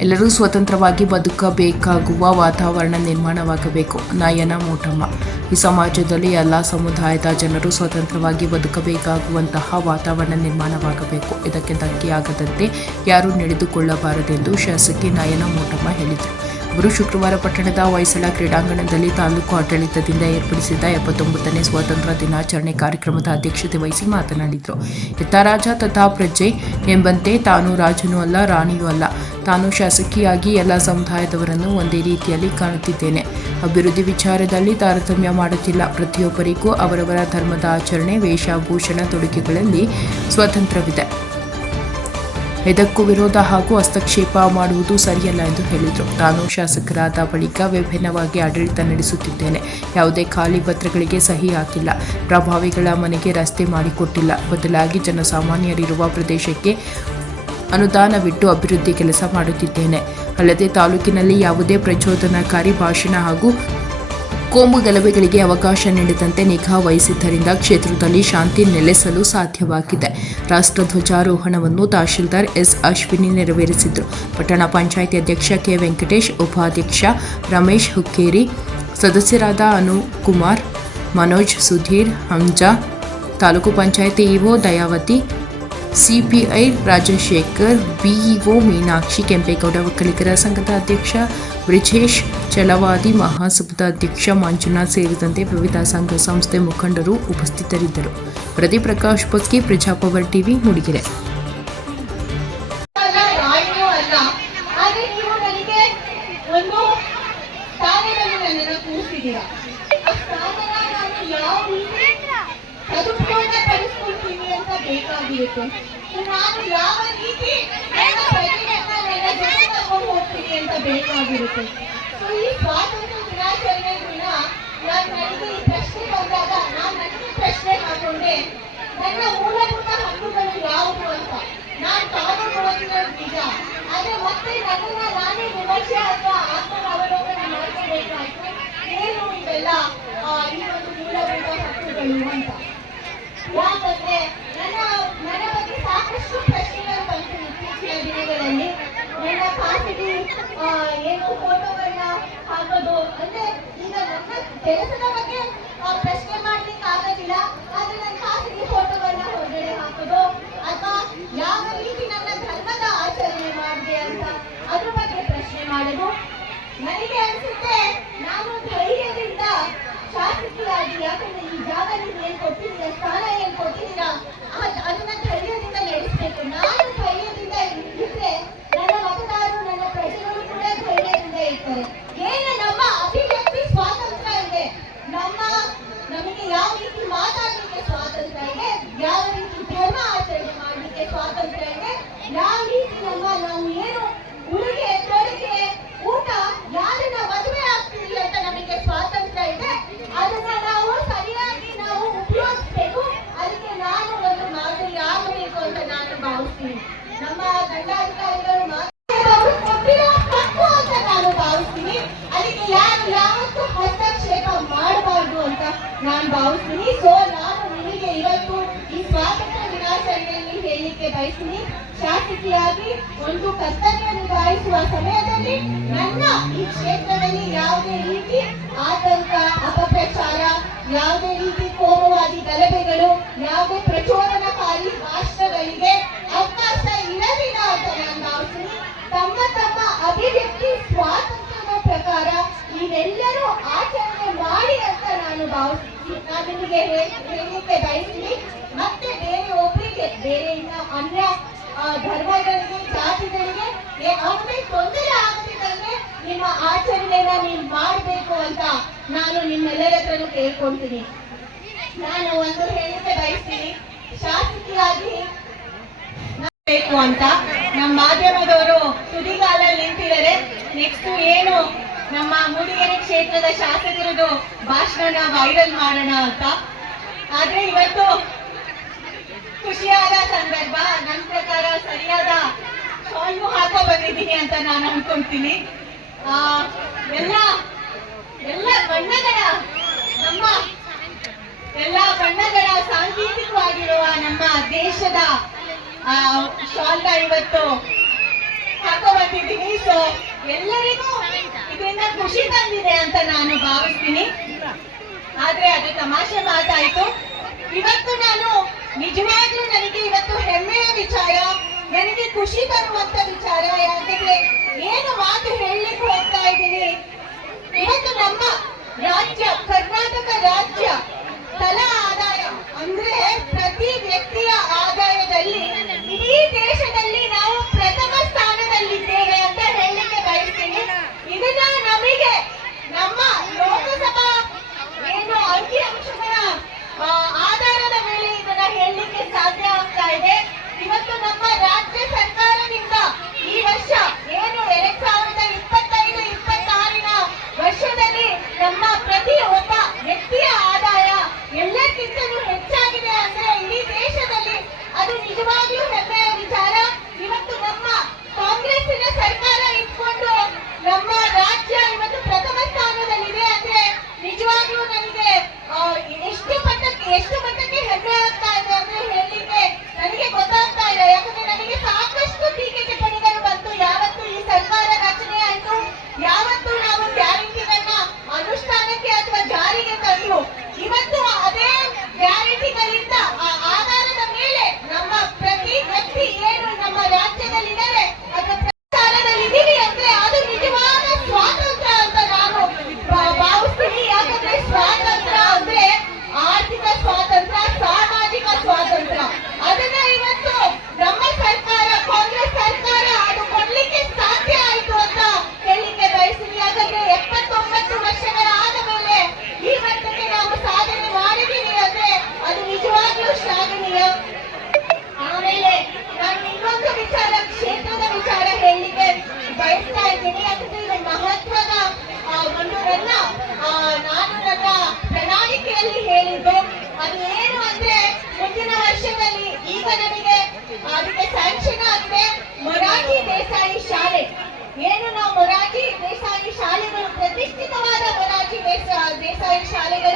ಎಲ್ಲರೂ ಸ್ವತಂತ್ರವಾಗಿ ಬದುಕಬೇಕಾಗುವ ವಾತಾವರಣ ನಿರ್ಮಾಣವಾಗಬೇಕು. ನಯನ ಮೋಟಮ್ಮ. ಈ ಸಮಾಜದಲ್ಲಿ ಎಲ್ಲ ಸಮುದಾಯದ ಜನರು ಸ್ವತಂತ್ರವಾಗಿ ಬದುಕಬೇಕಾಗುವಂತಹ ವಾತಾವರಣ ನಿರ್ಮಾಣವಾಗಬೇಕು. ಇದಕ್ಕೆ ಧಕ್ಕೆಯಾಗದಂತೆ ಯಾರೂ ನಡೆದುಕೊಳ್ಳಬಾರದೆಂದು ಶಾಸಕಿ ನಯನ ಮೋಟಮ್ಮ ಹೇಳಿದರು. ಅವರು ಶುಕ್ರವಾರ ಪಟ್ಟಣದ ಹೊಯ್ಸಳ ಕ್ರೀಡಾಂಗಣದಲ್ಲಿ ತಾಲೂಕು ಆಡಳಿತದಿಂದ ಏರ್ಪಡಿಸಿದ್ದ ಎಪ್ಪತ್ತೊಂಬತ್ತನೇ ಸ್ವಾತಂತ್ರ್ಯ ದಿನಾಚರಣೆ ಕಾರ್ಯಕ್ರಮದ ಅಧ್ಯಕ್ಷತೆ ವಹಿಸಿ ಮಾತನಾಡಿದರು. ಇತ್ತ ರಾಜ ತಥಾ ಪ್ರಜೆ ಎಂಬಂತೆ ತಾನು ರಾಜನೂ ಅಲ್ಲ, ರಾಣಿಯೂ ಅಲ್ಲ. ತಾನು ಶಾಸಕಿಯಾಗಿ ಎಲ್ಲ ಸಮುದಾಯದವರನ್ನು ಒಂದೇ ರೀತಿಯಲ್ಲಿ ಕಾಣುತ್ತಿದ್ದೇನೆ. ಅಭಿವೃದ್ಧಿ ವಿಚಾರದಲ್ಲಿ ತಾರತಮ್ಯ ಮಾಡುತ್ತಿಲ್ಲ. ಪ್ರತಿಯೊಬ್ಬರಿಗೂ ಅವರವರ ಧರ್ಮದ ಆಚರಣೆ ವೇಷಭೂಷಣ ತೊಡುಗೆಗಳಲ್ಲಿ ಸ್ವಾತಂತ್ರ್ಯವಿದೆ. ಇದಕ್ಕೂ ವಿರೋಧ ಹಾಗೂ ಹಸ್ತಕ್ಷೇಪ ಮಾಡುವುದು ಸರಿಯಲ್ಲ ಎಂದು ಹೇಳಿದರು. ತಾನು ಶಾಸಕರಾದ ಬಳಿಕ ವಿಭಿನ್ನವಾಗಿ ಆಡಳಿತ ನಡೆಸುತ್ತಿದ್ದೇನೆ. ಯಾವುದೇ ಖಾಲಿ ಪತ್ರಗಳಿಗೆ ಸಹಿ ಹಾಕಿಲ್ಲ. ಪ್ರಭಾವಿಗಳ ಮನೆಗೆ ರಸ್ತೆ ಮಾಡಿಕೊಟ್ಟಿಲ್ಲ. ಬದಲಾಗಿ ಜನಸಾಮಾನ್ಯರಿರುವ ಪ್ರದೇಶಕ್ಕೆ ಅನುದಾನವಿಟ್ಟು ಅಭಿವೃದ್ಧಿ ಕೆಲಸ ಮಾಡುತ್ತಿದ್ದೇನೆ. ಅಲ್ಲದೆ ತಾಲೂಕಿನಲ್ಲಿ ಯಾವುದೇ ಪ್ರಚೋದನಕಾರಿ ಭಾಷಣ ಹಾಗೂ ಕೋಮು ಗಲಭೆಗಳಿಗೆ ಅವಕಾಶ ನೀಡದಂತೆ ನಿಗಾ ವಹಿಸಿದ್ದರಿಂದ ಕ್ಷೇತ್ರದಲ್ಲಿ ಶಾಂತಿ ನೆಲೆಸಲು ಸಾಧ್ಯವಾಗಿದೆ. ರಾಷ್ಟ್ರ ಧ್ವಜಾರೋಹಣವನ್ನು ತಹಶೀಲ್ದಾರ್ ಎಸ್. ಅಶ್ವಿನಿ ನೆರವೇರಿಸಿದರು. ಪಟ್ಟಣ ಪಂಚಾಯಿತಿ ಅಧ್ಯಕ್ಷ ಕೆ. ವೆಂಕಟೇಶ್, ಉಪಾಧ್ಯಕ್ಷ ರಮೇಶ್ ಹುಕ್ಕೇರಿ, ಸದಸ್ಯರಾದ Anukumar Manoj Sudhir Hanja taluk panchayat EO Dayavathi CPI Rajashekar BEO Meenakshi Kempegowda ಒಕ್ಕಲಿಗರ ಸಂಘದ ಅಧ್ಯಕ್ಷ ಬ್ರಿಜೇಶ್ ಚಲವಾದಿ ಮಹಾಸಭದ ಅಧ್ಯಕ್ಷ ಮಂಜುನಾಥ್ ಸೇರಿದಂತೆ ವಿವಿಧ ಸಂಘ ಸಂಸ್ಥೆ ಮುಖಂಡರು ಉಪಸ್ಥಿತರಿದ್ದರು. ಪ್ರದೀಪ್ ಪ್ರಕಾಶ್ ಬಕ್ಕಿ ಪ್ರಜಾಪವರ್ ಟಿವಿ ಮೂಡಿಗೆರೆ. ಅಲ್ಲ ಬೇಕಾಗಿರುತ್ತೆ. ನಾನು ಯಾವ ರೀತಿ ಹೋಗ್ತೀನಿ ಅಂತ ಬೇಕಾಗಿರುತ್ತೆ. ಈ ಸ್ವಾತಂತ್ರ್ಯ ದಿನಾಚರಣೆ ದಿನ ನಾನು ನನಗೆ ಬಂದಾಗ ನಾನು ನನಗೆ ಪ್ರಶ್ನೆ ಹಾಕೊಂಡೆ, ನನ್ನ ಮೂಲಭೂತ ಹಕ್ಕುಗಳು ಯಾವುದು ಅಂತ. ನಾನು ಕಾಪಾಡಿಕೊಳ್ಳೋದಿರೋದು ನಿಜ ಮತ್ತೆ ನಾನೇ ವಿಮರ್ಶೆ ಅಥವಾ ಆತ್ಮಾವಲೋಕನ ಮಾಡ್ಕೋಬೇಕಾಯ್ತು? ಏನು ಇವೆಲ್ಲ ಈ ಒಂದು ಮೂಲಭೂತ ಹಕ್ಕುಗಳು ಅಂತ? ಯಾಕಂದ್ರೆ ಏನು ಫೋಟೋಗಳನ್ನ ಹಾಕೋದು? ಅಂದ್ರೆ ಈಗ ನನ್ನ ಕೆಲಸದ ಬಗ್ಗೆ ಆ, ಪ್ರಶ್ನೆ ಮಾಡ್ಲಿಕ್ಕೆ ಆಗೋದಿಲ್ಲ ಆದ್ರೆ ನನ್ನ ಖಾಸಗಿ ಫೋಟೋಗಳನ್ನ ಹೊರಗಡೆ ಹಾಕೋದು ಅಥವಾ ಯಾವ ರೀತಿ ನನ್ನ ಧರ್ಮದ ಆಚರಣೆ ಮಾಡಿದೆ ಅಂತ ಅದ್ರ ಬಗ್ಗೆ ಪ್ರಶ್ನೆ ಮಾಡೋದು ನನಗೆ ಅನ್ಸುತ್ತೆ ನಾನು ಧೈರ್ಯದಿಂದ ಶಾಸಕಿಯಾಗಿ ಯಾಕಂದ್ರೆ ಈ ಜಾಗ ನೀವು ಏನ್ ಕೊಟ್ಟಿದ್ದೀರಾ ಸ್ಥಾನ ಏನ್ ಕೊಟ್ಟಿದ್ದೀರಾ ಅದ್- ಅದನ್ನ ಧೈರ್ಯದಿಂದ ನಡೆಸಬೇಕು ನಾನು ಧೈರ್ಯದಿಂದ ಇದ್ರೆ ನನ್ನ ಮತದಾರರು ನನ್ನ ಪ್ರಜೆಗಳು ಕೂಡ ಧೈರ್ಯದಿಂದ ಇರ್ತಾರೆ ಏನು ನಮ್ಮ ಅಭಿವ್ಯಕ್ತಿ ಸ್ವಾತಂತ್ರ್ಯ ಇದೆ ನಮ್ಮ ನಮಗೆ ಯಾವ ರೀತಿ ಮಾತಾಡಲಿಕ್ಕೆ ಸ್ವಾತಂತ್ರ್ಯ ಇದೆ ಯಾವ ರೀತಿ ಧರ್ಮ ಆಚರಣೆ ಮಾಡಲಿಕ್ಕೆ ಸ್ವಾತಂತ್ರ್ಯ ಇದೆ ಯಾವ ರೀತಿ ನಮ್ಮ ನಾವು ಏನು ಉಡುಗೆ ತೊಡುಗೆ ಊಟ ಯಾರನ್ನ ಮದುವೆ ಆಗ್ತೀವಿ ಅಂತ ನಮಗೆ ಸ್ವಾತಂತ್ರ್ಯ ಇದೆ ಅದನ್ನ ನಾವು ಸರಿಯಾಗಿ ನಾವು ಉಪಯೋಗಿಸ್ಬೇಕು ಅದಕ್ಕೆ ನಾನು ಒಂದು ಮಾದರಿ ಆಗಬೇಕು ಅಂತ ನಾನು ಭಾವಿಸ್ತೀನಿ ನಮ್ಮ ದಂಡಾಧಿಕಾರಿಗಳು ಮಾತಾಡೋರು ಕೊಟ್ಟಿರೋ ಹಕ್ಕು ಅಂತ ನಾನು ಭಾವಿಸ್ತೀನಿ ಅದಕ್ಕೆ ಯಾರು ಯಾವತ್ತೂ ಹಸ್ತಕ್ಷೇಪ ಮಾಡಬಾರ್ದು ಅಂತ ನಾನು ಸೋ ನಾನು ನಿಮಗೆ ಇವತ್ತು ಈ ಸ್ವಾತಂತ್ರ್ಯ ದಿನಾಚರಣೆಯಲ್ಲಿ ಹೇಳಲಿಕ್ಕೆ ಬಯಸ್ತೀನಿ. ಶಾಸಕಿಯಾಗಿ ಒಂದು ಕರ್ತವ್ಯ ನಿಭಾಯಿಸುವ ಸಮಯದಲ್ಲಿ ನನ್ನ ಈ ಕ್ಷೇತ್ರದಲ್ಲಿ ಯಾವುದೇ ರೀತಿ ಆತಂಕ, ಅಪಪ್ರಚಾರ, ಯಾವುದೇ ರೀತಿ ಕೋಮುವಾದಿ ಗಲಭೆಗಳು ಯಾವುದೇ ಪ್ರಚೋದನಕಾರಿ ರಾಷ್ಟ್ರಗಳಿಗೆ ಅವಕಾಶ ಇರಲಿಲ್ಲ ಅಂತ ನಾನು ಭಾವಿಸ್ತೀನಿ ತಮ್ಮ ತಮ್ಮ ಅಭಿವ್ಯಕ್ತಿ ಸ್ವಾತಂತ್ರ್ಯದ ಪ್ರಕಾರ ನೀವೆಲ್ಲರೂ ಆಚರಣೆ ಮಾಡಿ ಅಂತ ನಾನು ಭಾವಿಸ್ತೀನಿ ನಾನು ನಿಮಗೆ ಹೇ- ಹೇಳಲಿಕ್ಕೆ ಬಯಸ್ತೀನಿ ಮತ್ತೆ ಬೇರೆ ಒಬ್ಬರಿಗೆ ಬೇರೆ ಇನ್ನ ಅನ್ಯ ಆ, ಧರ್ಮಗಳಿಗೆ, ಜಾತಿಗಳಿಗೆ ಯಾವುದೇ ತೊಂದರೆ ಆಗದಿದ್ದಂಗೆ ನಿಮ್ಮ ಆಚರಣೆನ ನೀವು ಮಾಡಬೇಕು ಅಂತ ನಾನು ನಿಮ್ಮೆಲ್ಲರ ಹತ್ರನೂ ಕೇಳ್ಕೊಂತೀನಿ ನಾನು ಒಂದು ಹೇಳಿಕೆ ಬಯಸ್ತೀನಿ. ಶಾಸಕಿಯಾಗಿ ಬೇಕು ಅಂತ. ನಮ್ಮ ಮಾಧ್ಯಮದವರು ತುದಿಗಾಲಲ್ಲಿ ನಿಂತಿದ್ದಾರೆ. ನೆಕ್ಸ್ಟ್ ಏನು? ನಮ್ಮ ಮೂಡಿಗೆರೆ ಕ್ಷೇತ್ರದ ಶಾಸಕರದು ಭಾಷಣ ವೈರಲ್ ಮಾಡೋಣ ಅಂತ. ಆದ್ರೆ ಇವತ್ತು ಕೇಳ್ಕೊಂತೀನಿ ಎಲ್ಲ ಎಲ್ಲ ಬಣ್ಣಗಳ, ನಮ್ಮ ಎಲ್ಲ ಬಣ್ಣಗಳ ಸಾಂಕೇತಿಕವಾಗಿರುವ ನಮ್ಮ ದೇಶದ ಶಾಲ್ನ ಇವತ್ತು ಹಾಕೋ ಬಂದಿದ್ದೀನಿ ಸೊ ಎಲ್ಲರಿಗೂ ಇದರಿಂದ ಖುಷಿ ತಂದಿದೆ ಅಂತ ನಾನು ಭಾವಿಸ್ತೀನಿ. ಆದ್ರೆ ಅದು ತಮಾಷೆ ಮಾತಾಯ್ತು. ಇವತ್ತು ನಾನು ನಿಜವಾಗ್ಲೂ ನನಗೆ ನನಗೆ ಖುಷಿ ತರುವಂತ ವಿಚಾರ ಯಾಕಂದ್ರೆ ಏನು ಮಾತು ಹೇಳಲಿಕ್ಕೆ ಹೋಗ್ತಾ ಇದ್ದೀನಿ. ಇವತ್ತು ನಮ್ಮ ರಾಜ್ಯ, ಕರ್ನಾಟಕ ರಾಜ್ಯ ತಲಾ ಆದಾಯ ಅಂದ್ರೆ ಪ್ರತಿ ವ್ಯಕ್ತಿಯ ಆದಾಯದಲ್ಲಿ ಶಾಲೆಗಳ